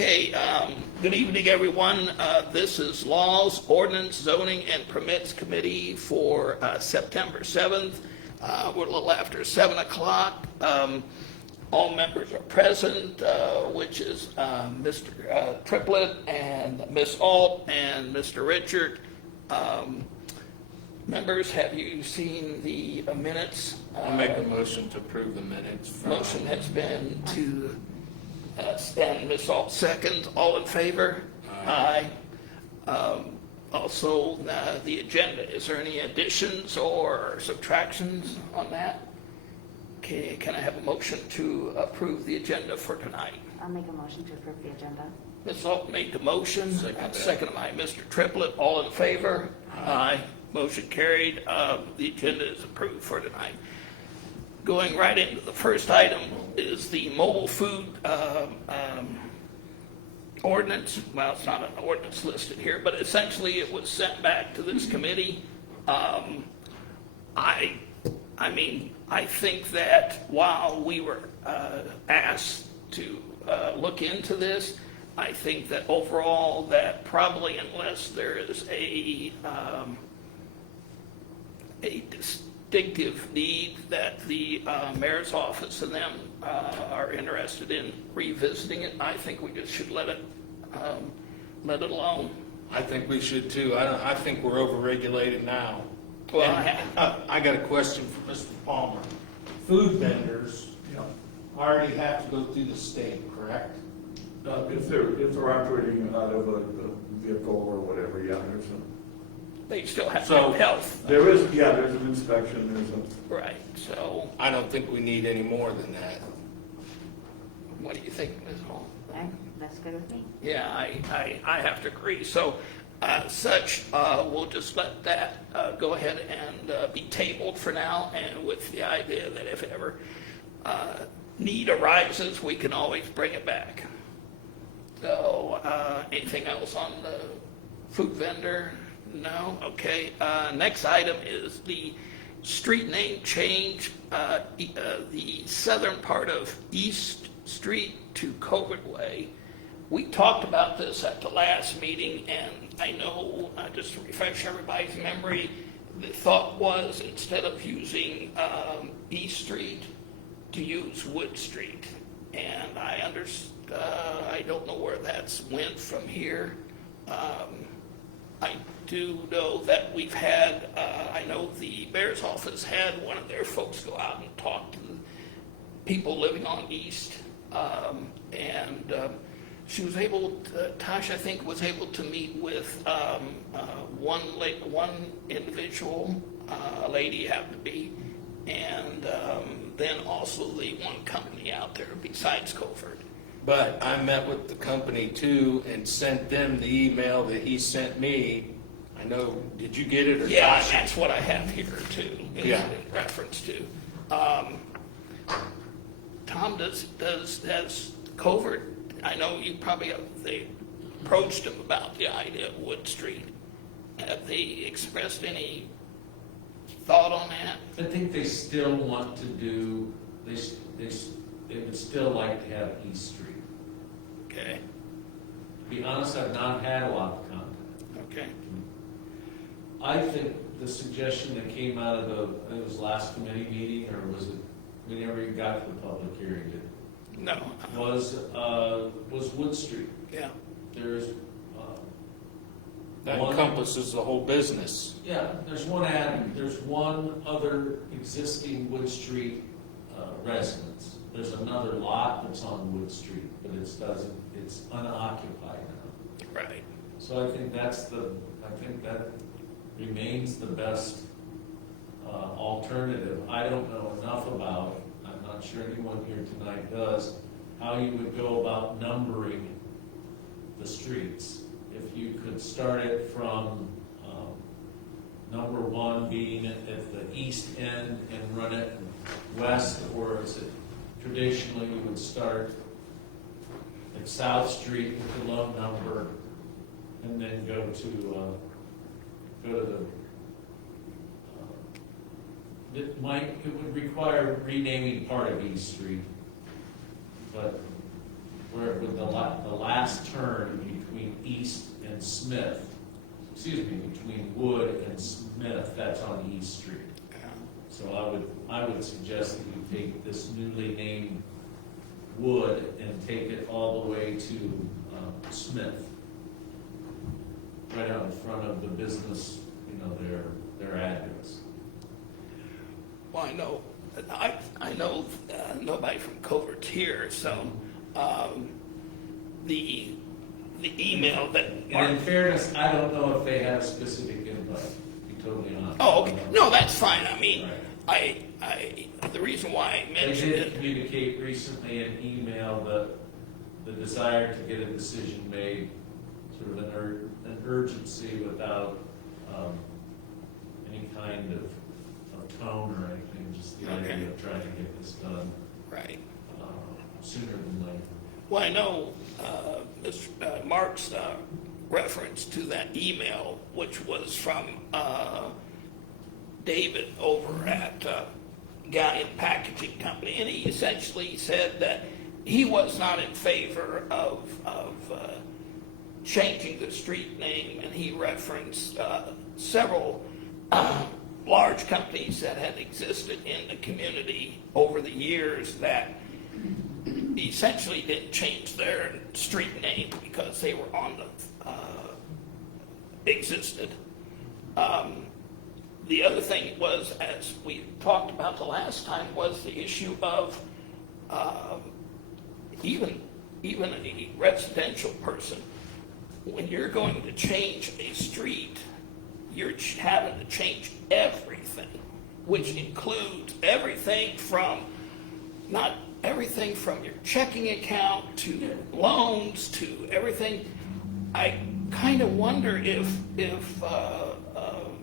Okay, good evening, everyone. This is Laws, Ordinance, Zoning, and Permits Committee for September 7th. We're a little after 7 o'clock. All members are present, which is Mr. Triplett and Miss Alt and Mr. Richard. Members, have you seen the minutes? I'll make a motion to approve the minutes. Motion has been to and Ms. Alt second. All in favor? Aye. Also, the agenda. Is there any additions or subtractions on that? Okay, can I have a motion to approve the agenda for tonight? I'll make a motion to approve the agenda. Ms. Alt made the motion, second by Mr. Triplett. All in favor? Aye. Motion carried. The agenda is approved for tonight. Going right into the first item is the mobile food ordinance. Well, it's not an ordinance listed here, but essentially it was sent back to this committee. I think that while we were asked to look into this, I think that overall that probably, unless there is a distinctive need that the mayor's office and them are interested in revisiting it, I think we just should let it alone. I think we should too. I think we're overregulated now. Well, I got a question for Mr. Palmer. Food vendors already have to go through the state, correct? If they're operating out of a vehicle or whatever, yeah, there's a. they still have to have health. There's an inspection, Right, so I don't think we need any more than that. what do you think, Ms. Hall? Okay, that's good with me. Yeah, I have to agree. So we'll just let that go ahead and be tabled for now, and with the idea that if ever need arises, we can always bring it back. So anything else on the food vendor? No? Okay. Next item is the street name change, the southern part of East Street to Covert Way. We talked about this at the last meeting, and I know, just to refresh everybody's memory, the thought was instead of using East Street, to use Wood Street. And I don't know where that's went from here. I do know that we've had, I know the mayor's office had one of their folks go out and talk to people living on East, and she was able to, Tosh, I think, was able to meet with one individual, a lady happened to be, and then also the one company out there besides Covert. But I met with the company too and sent them the email that he sent me. I know, did you get it? Or Yeah, Tosh? that's what I have here too, Yeah. in reference to. Tom, has Covert, I know you probably they approached him about the idea of Wood Street. Have they expressed any thought on that? I think they still want to do, they would still like to have East Street. Okay, To be honest, I've not had a lot of contact. okay. I think the suggestion that came out of it was last committee meeting, or was it whenever you got to the public hearing, No. was Wood Street. Yeah. There's, That one- encompasses the whole business. yeah, there's one other existing Wood Street residence. There's another lot that's on Wood Street, but it's unoccupied now. Right. So I think that remains the best alternative. I don't know enough about, I'm not sure anyone here tonight does, how you would go about numbering the streets. If you could start it from number one being at the east end and run it west, or is it traditionally you would start at South Street with the low number and then go to the it would require renaming part of East Street, but where it would the last Smith, between Wood and Smith, that's on East Street. So I would suggest that you take this newly named Wood and take it all the way to Smith, right out in front of the business, their address. Well, I know nobody from Covert's here, so the email that. And in fairness, I don't know if they have specific invite, to be totally honest. Oh, okay. No, that's fine. I mean, Right. the reason why I They mentioned did it. communicate recently in email the desire to get a decision made, sort of an urgency without any kind of tone or anything, just the Okay. idea of trying to get this done Right. sooner than later. Well, I know Mark's reference to that email, which was from David over at Galleon Packaging Company, and he essentially said that he was not in favor of changing the street name, and he referenced several large companies that had existed in the community over the years that essentially didn't change their street name because they were on the existed. The other thing was, as we talked about the last time, was the issue of even a residential person. When you're going to change a street, you're having to change everything, which includes everything from your checking account to loans to everything. I kind of wonder if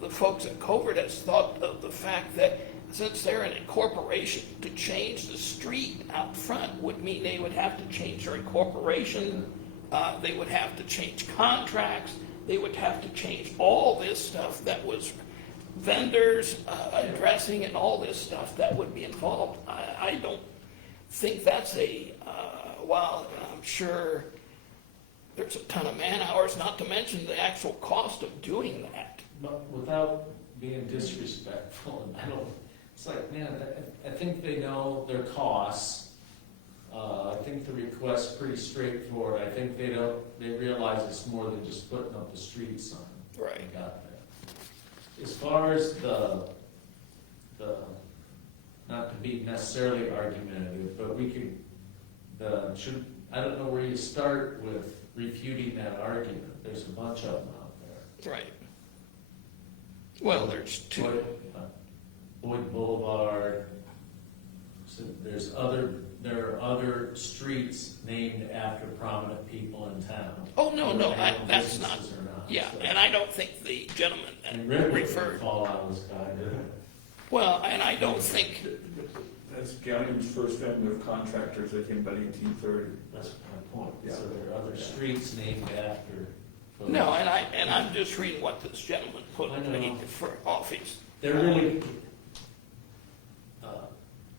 the folks at Covert has thought of the fact that since they're an incorporation, to change the street out front would mean they would have to change their incorporation, they would have to change contracts, they would have to change all this stuff that was vendors, addressing and all this stuff that would be involved. I don't think that's while I'm sure there's a ton of man hours, not to mention the actual cost of doing that. But without being disrespectful, it's like, man, I think they know their costs. I think the request's pretty straightforward. I think they realize it's more than just putting up the street sign. Right. I got that. As far as the not to be necessarily argumentative, but we could, I don't know where you start with refuting that argument. There's a bunch of them out there. Right. Well, there's two. Boyd Boulevard. So there are other streets named after prominent people in town. Oh, no, And that's not, businesses are not, yeah, so. and I don't think the gentleman And that River referred, didn't fall out of the sky, did it? well, and I don't think, That's Galleon's first family of contractors that came about 1830. That's my point. Yeah. So there are other streets named after. folks. no, and I'm just reading what this gentleman put I know. for office. They're really,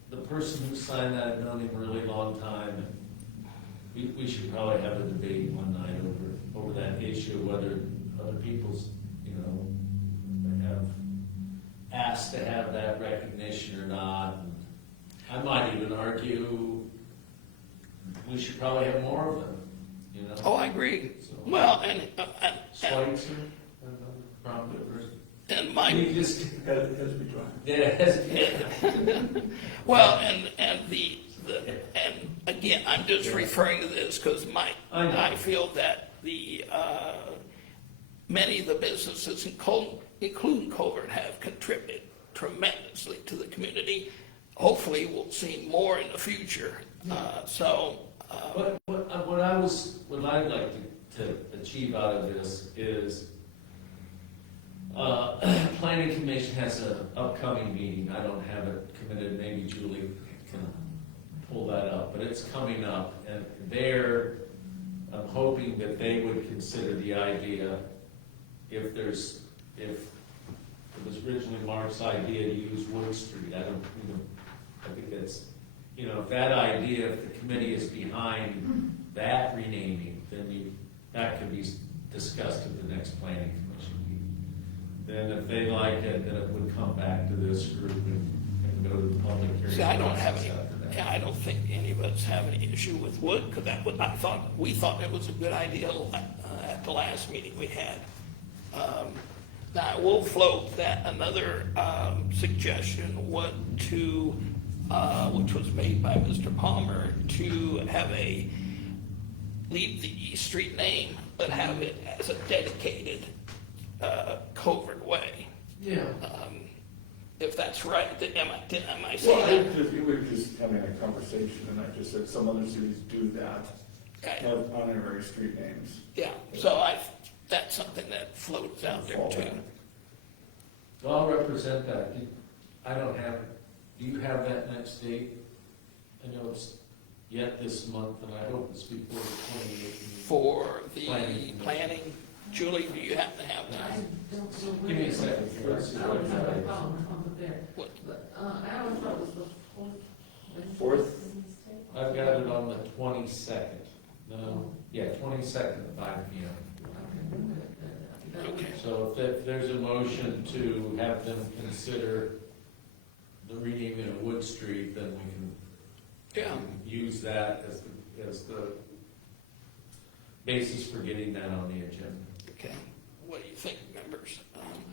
the person who signed that, I've known him a really long time, and we should probably have a debate one night over that issue, whether other people's, have asked to have that recognition or not. And I might even argue we should probably have more of them, Oh, I agree. So- Well, and Schweitzer, prominent person. and my, We just, Has to be dry. yeah, well, and and again, I'm just referring to this because I know. I feel that the, many of the businesses, including Covert, have contributed tremendously to the community. Hopefully, we'll see more in the future. What I'd like to achieve out of this is, planning commission has an upcoming meeting. I don't have it committed, maybe Julie can pull that up, but it's coming up, and I'm hoping that they would consider the idea, if it was originally Mark's idea to use Wood Street, I think that's, if that idea, if the committee is behind that renaming, then that could be discussed at the next planning commission meeting. Then if they like it, then it would come back to this group and go to the public hearing. See, I don't have any, process after that. yeah, I don't think any of us have any issue with wood, because that was, we thought it was a good idea at the last meeting we had. Now, I will float that another suggestion was to, which was made by Mr. Palmer, to have leave the East Street name, but have it as a dedicated covered way. Yeah. If that's right, am I Well, saying that? we were just having a conversation, and I just said some other cities do that, Okay. have honorary street names. Yeah, so that's something that floats out there too. So I'll represent that. I don't have, do you have that next date? I know it's yet this month, and I hope it's before the 28th. meeting. For the Planning. planning, Julie, do you happen to have that? Give me a second. Let's see what I have. What, I always thought it was the Fourth? I've got it on the 22nd. No, yeah, 22nd at 5 p.m. okay, So if there's a motion to have them consider the renaming of Wood Street, then we yeah, can use that as the basis for getting that on the agenda. okay. What do you think, members?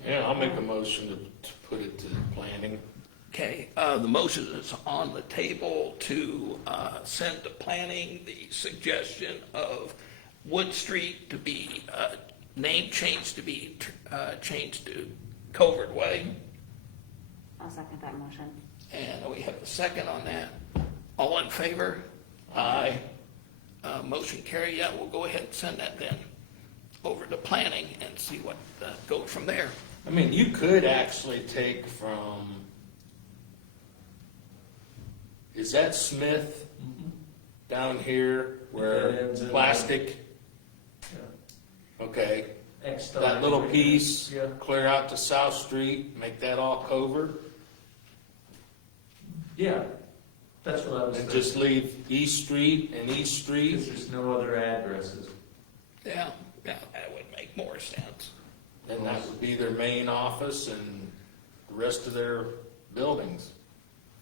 Yeah, I'll make a motion to put it to planning. Okay, the motion is on the table to send to planning the suggestion of Wood Street to be, name change to be changed to Covert Way. I'll second that motion. And we have a second on that. All in favor? Aye. Motion carried. Yeah, we'll go ahead and send that then over to planning and see what goes from there. I mean, you could actually take from, is that Smith down here That where ends in- plastic, Yeah. okay, X that little piece, Yeah. clear out to South Street, make that all covert, Yeah, that's what I was and thinking. just leave East Street and East Because Street, there's no other addresses. Yeah, that would make more sense. and that would be their main office and the rest of their buildings.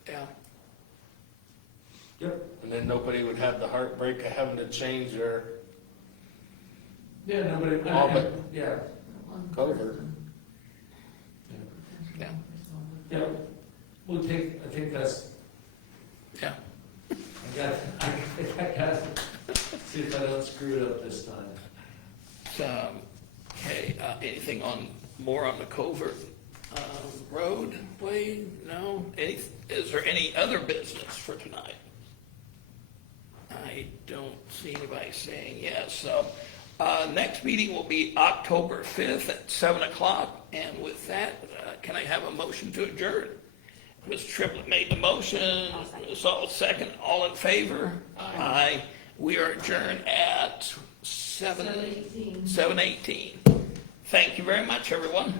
Yeah, Yep. And then nobody would have the heartbreak of having to change their Yeah, nobody, All but- yeah, covert. yeah, yeah. We'll take, I think that's, yeah. I got see if I don't screw it up this time. Okay, anything more on the Covert roadway? No? Is there any other business for tonight? I don't see anybody saying yes, so, next meeting will be October 5th at 7 o'clock, and with that, can I have a motion to adjourn? Ms. Triplett made the motion, Ms. Saul second, all in favor? Aye. We are adjourned at 7:18. Thank you very much, everyone.